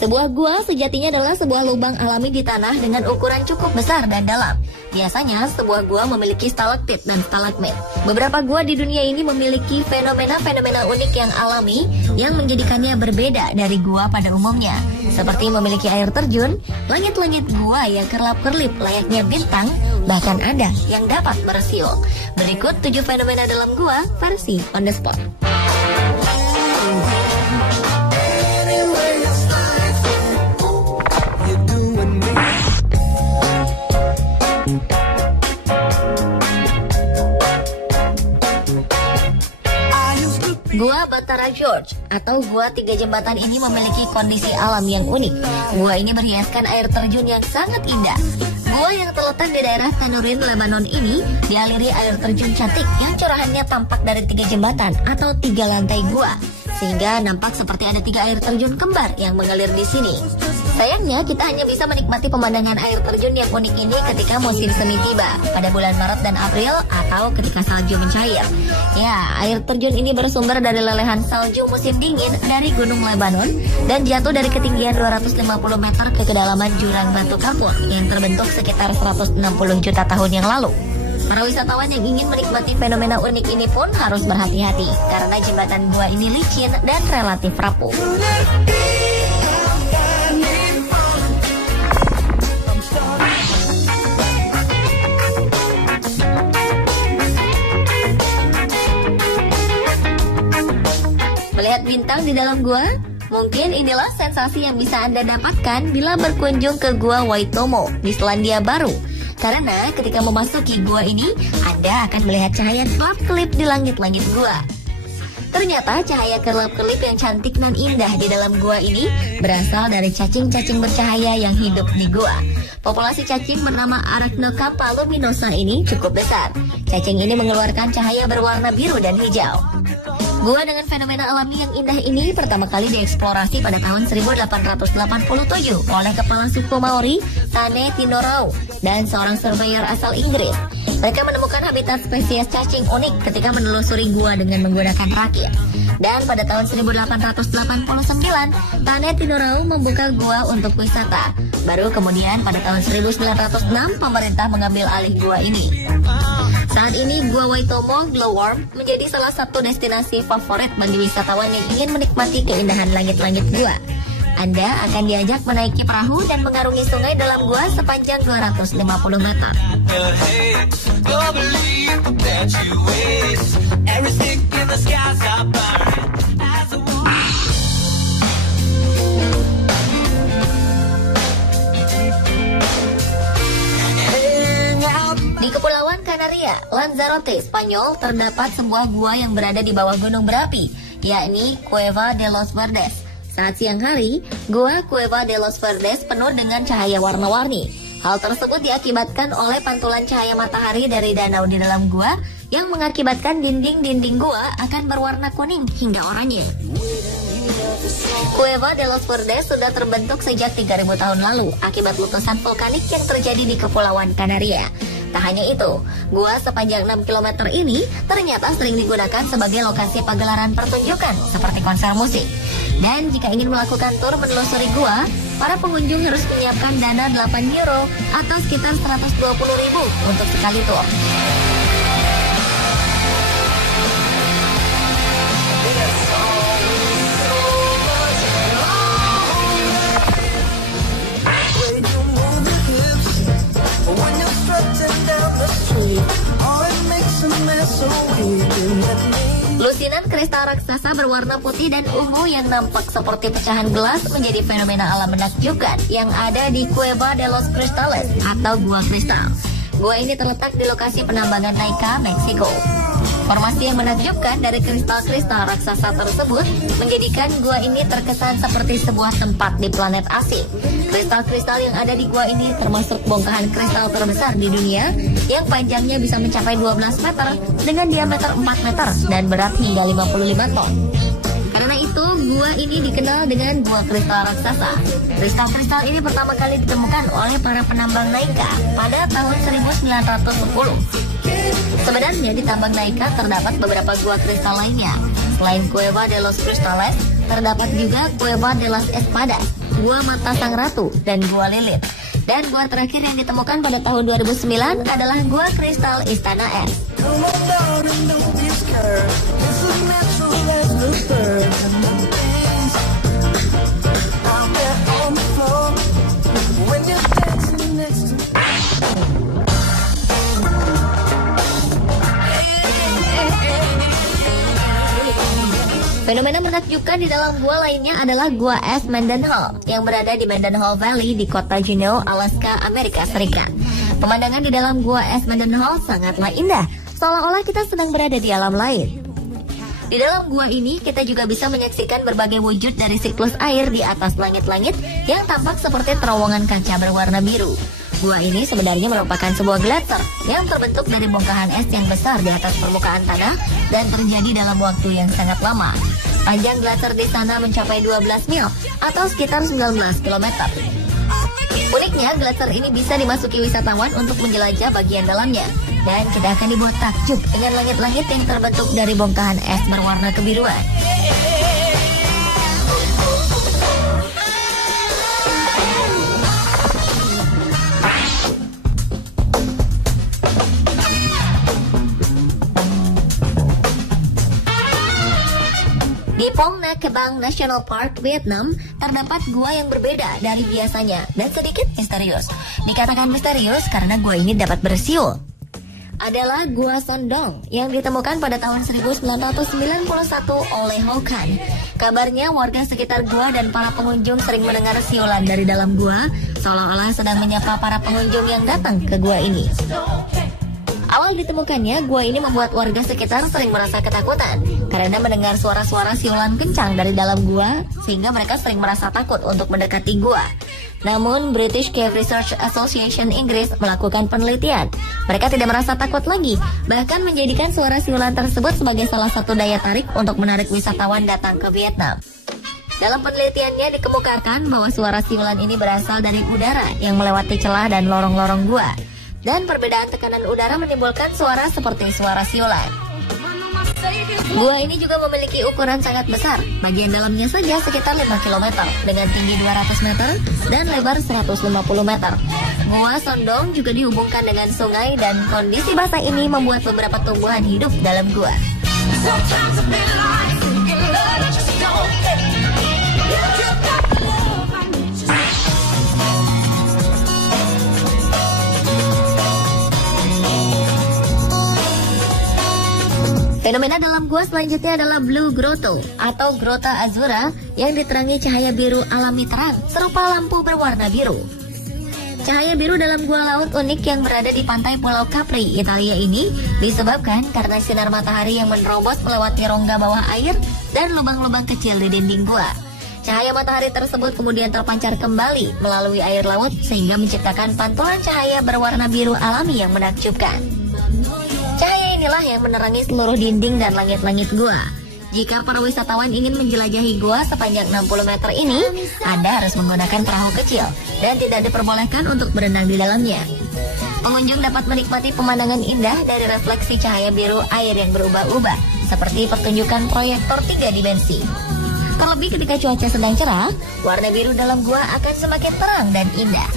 Sebuah gua sejatinya adalah sebuah lubang alami di tanah dengan ukuran cukup besar dan dalam. Biasanya, sebuah gua memiliki stalaktit dan stalagmit. Beberapa gua di dunia ini memiliki fenomena-fenomena unik yang alami yang menjadikannya berbeda dari gua pada umumnya. Seperti memiliki air terjun, langit-langit gua yang kerlap-kerlip layaknya bintang, bahkan ada yang dapat bersiul. Berikut 7 fenomena dalam gua versi on the spot. Gua Batara Gorge atau Gua Tiga Jembatan ini memiliki kondisi alam yang unik. Gua ini berhiaskan air terjun yang sangat indah. Gua yang terletak di daerah Tanurin, Lebanon ini dialiri air terjun cantik yang curahannya tampak dari 3 jembatan atau 3 lantai gua, sehingga nampak seperti ada 3 air terjun kembar yang mengalir di sini. Sayangnya kita hanya bisa menikmati pemandangan air terjun yang unik ini ketika musim semi tiba pada bulan Maret dan April atau ketika salju mencair. Ya, air terjun ini bersumber dari lelehan salju musim dingin dari Gunung Lebanon dan jatuh dari ketinggian 250 meter ke kedalaman jurang batu kapur yang terbentuk sekitar 160 juta tahun yang lalu. Para wisatawan yang ingin menikmati fenomena unik ini pun harus berhati-hati karena jembatan gua ini licin dan relatif rapuh. Melihat bintang di dalam gua? Mungkin inilah sensasi yang bisa Anda dapatkan bila berkunjung ke Gua Waitomo di Selandia Baru. Karena ketika memasuki gua ini, Anda akan melihat cahaya kerlap-kelip di langit-langit gua. Ternyata cahaya kerlap-kelip yang cantik dan indah di dalam gua ini berasal dari cacing-cacing bercahaya yang hidup di gua. Populasi cacing bernama Arachnocapha luminosa ini cukup besar. Cacing ini mengeluarkan cahaya berwarna biru dan hijau. Gua dengan fenomena alami yang indah ini pertama kali dieksplorasi pada tahun 1887 oleh kepala suku Maori, Tane Tinorau, dan seorang surveyor asal Inggris. Mereka menemukan habitat spesies cacing unik ketika menelusuri gua dengan menggunakan rakit. Dan pada tahun 1889, Tane Tinorau membuka gua untuk wisata. Baru kemudian pada tahun 1906, pemerintah mengambil alih gua ini. Saat ini Gua Waitomo Glowworm menjadi salah satu destinasi favorit bagi wisatawan yang ingin menikmati keindahan langit-langit gua. Anda akan diajak menaiki perahu dan mengarungi sungai dalam gua sepanjang 250 meter. Di Kepulauan Kanaria, Lanzarote, Spanyol, terdapat sebuah gua yang berada di bawah gunung berapi, yakni Cueva de los Verdes. Saat siang hari, gua Cueva de los Verdes penuh dengan cahaya warna-warni. Hal tersebut diakibatkan oleh pantulan cahaya matahari dari danau di dalam gua yang mengakibatkan dinding-dinding gua akan berwarna kuning hingga oranye. Cueva de los Verdes sudah terbentuk sejak 3.000 tahun lalu akibat letusan vulkanik yang terjadi di Kepulauan Kanaria. Tak hanya itu, gua sepanjang 6 km ini ternyata sering digunakan sebagai lokasi pagelaran pertunjukan seperti konser musik. Dan jika ingin melakukan tur menelusuri gua, para pengunjung harus menyiapkan dana 8 euro atau sekitar 120.000 untuk sekali tur. Lusinan kristal raksasa berwarna putih dan ungu yang nampak seperti pecahan gelas menjadi fenomena alam menakjubkan yang ada di Cueva de los Cristales atau Gua Kristal. Gua ini terletak di lokasi penambangan Naica, Meksiko. Formasi yang menakjubkan dari kristal-kristal raksasa tersebut menjadikan gua ini terkesan seperti sebuah tempat di planet asing. Kristal-kristal yang ada di gua ini termasuk bongkahan kristal terbesar di dunia yang panjangnya bisa mencapai 12 meter dengan diameter 4 meter dan berat hingga 55 ton. Karena itu, gua ini dikenal dengan gua kristal raksasa. Kristal-kristal ini pertama kali ditemukan oleh para penambang Naica pada tahun 1910. Sebenarnya di tambang Naica terdapat beberapa gua kristal lainnya. Selain Cueva de los Cristales, Terdapat juga Cueva de las Espadas, Gua Mata Sang Ratu, dan Gua Lilith. Dan gua terakhir yang ditemukan pada tahun 2009 adalah Gua Kristal Istana Es. Fenomena menakjubkan di dalam gua lainnya adalah Gua Es Mendenhall yang berada di Mendenhall Valley di kota Juneau, Alaska, Amerika Serikat. Pemandangan di dalam Gua Es Mendenhall sangatlah indah, seolah-olah kita sedang berada di alam lain. Di dalam gua ini kita juga bisa menyaksikan berbagai wujud dari siklus air di atas langit-langit yang tampak seperti terowongan kaca berwarna biru. Gua ini sebenarnya merupakan sebuah gletser yang terbentuk dari bongkahan es yang besar di atas permukaan tanah dan terjadi dalam waktu yang sangat lama. Panjang gletser di sana mencapai 12 mil atau sekitar 19 km. Uniknya, gletser ini bisa dimasuki wisatawan untuk menjelajah bagian dalamnya. Dan kita akan dibuat takjub dengan langit-langit yang terbentuk dari bongkahan es berwarna kebiruan. Di Phong Nha Kebang National Park, Vietnam, terdapat gua yang berbeda dari biasanya dan sedikit misterius. Dikatakan misterius karena gua ini dapat bersiul. Adalah Gua Son Doong yang ditemukan pada tahun 1991 oleh Ho Kan. Kabarnya warga sekitar gua dan para pengunjung sering mendengar siulan dari dalam gua, seolah-olah sedang menyapa para pengunjung yang datang ke gua ini. Awal ditemukannya, gua ini membuat warga sekitar sering merasa ketakutan karena mendengar suara-suara siulan kencang dari dalam gua, sehingga mereka sering merasa takut untuk mendekati gua. Namun, British Cave Research Association Inggris melakukan penelitian. Mereka tidak merasa takut lagi, bahkan menjadikan suara siulan tersebut sebagai salah satu daya tarik untuk menarik wisatawan datang ke Vietnam. Dalam penelitiannya dikemukakan bahwa suara siulan ini berasal dari udara yang melewati celah dan lorong-lorong gua. Dan perbedaan tekanan udara menimbulkan suara seperti suara siulan. Gua ini juga memiliki ukuran sangat besar. Bagian dalamnya saja sekitar 5 km dengan tinggi 200 meter dan lebar 150 meter. Gua Son Doong juga dihubungkan dengan sungai dan kondisi basah ini membuat beberapa tumbuhan hidup dalam gua. Fenomena dalam gua selanjutnya adalah Blue Grotto atau Grota Azzurra yang diterangi cahaya biru alami terang serupa lampu berwarna biru. Cahaya biru dalam gua laut unik yang berada di pantai Pulau Capri, Italia ini disebabkan karena sinar matahari yang menerobos melewati rongga bawah air dan lubang-lubang kecil di dinding gua. Cahaya matahari tersebut kemudian terpancar kembali melalui air laut sehingga menciptakan pantulan cahaya berwarna biru alami yang menakjubkan. Inilah yang menerangi seluruh dinding dan langit-langit gua. Jika para wisatawan ingin menjelajahi gua sepanjang 60 meter ini, Anda harus menggunakan perahu kecil dan tidak diperbolehkan untuk berenang di dalamnya. Pengunjung dapat menikmati pemandangan indah dari refleksi cahaya biru air yang berubah-ubah, seperti pertunjukan proyektor 3 dimensi. Terlebih ketika cuaca sedang cerah, warna biru dalam gua akan semakin terang dan indah.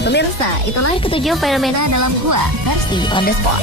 Pemirsa, itulah ketujuh fenomena dalam gua versi on the spot.